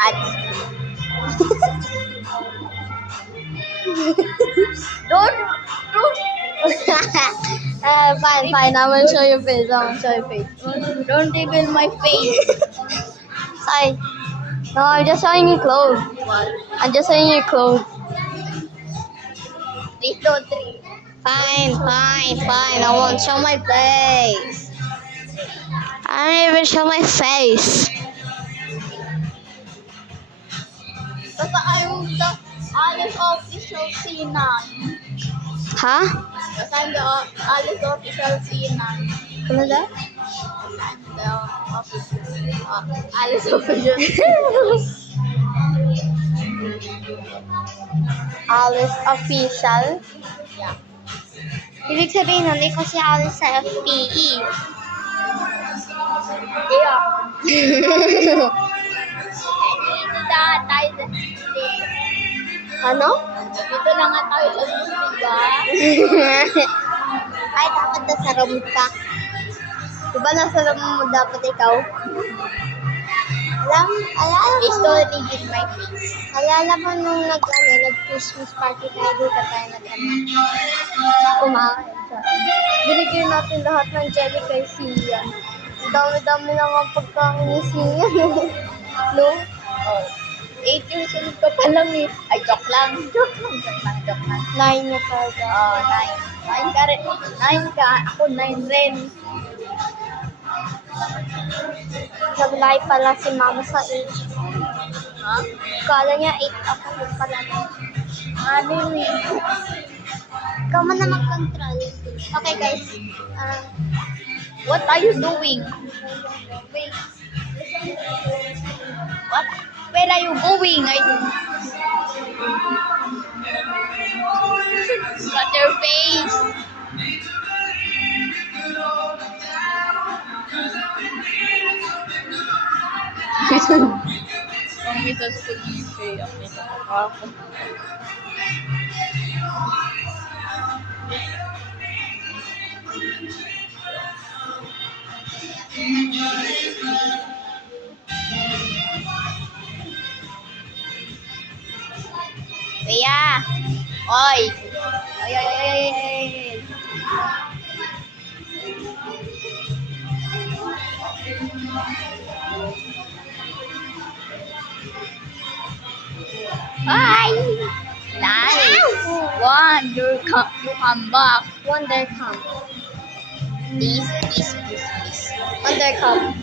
Ads. Don't. Fine. I will show your face. Don't reveal my face. Hi. No, I'm just showing you clothes. What? I'm just showing you clothes. Please don't read. Fine. I won't show my face. I don't even show my face. Basta I'm the Alice Official C9. Huh? Basta I'm the Alice Official C9. Ano daw? I'm the official. Alice Official. Alice Official. Yeah. Ibig sabihin nun, ikaw si Alice sa FPE. Yeah. Dito na tayo sa Tuesday. Ano? Dito na nga tayo sa Tuesday. Ay, dapat nasa room ka. Diba nasa room mo dapat ikaw? Please don't reveal my face. Alala mo nung nag-Christmas party tayo dito tayo kumain siya. Binigyan natin lahat ng jelly kay Sia. Dami-dami naman pagkain ni Sia. No? Oh. 8 years old ka pa lang eh. Ay, joke lang. 9 na talaga. Oh, 9. 9 ka rin. 9 ka. Ako 9 rin. Naglay pala si mama sa age. Ha? Kala niya 8 ako yung pala. Ano eh? Ikaw man na mag-control. Okay guys. What are you doing? Wait. What? Where are you going? Got your face. Kami sa school ni Faye. Ako. Kuya! Oy! Oy! Hi! Nice! One, you come back. Wonder come. Please. Wonder come.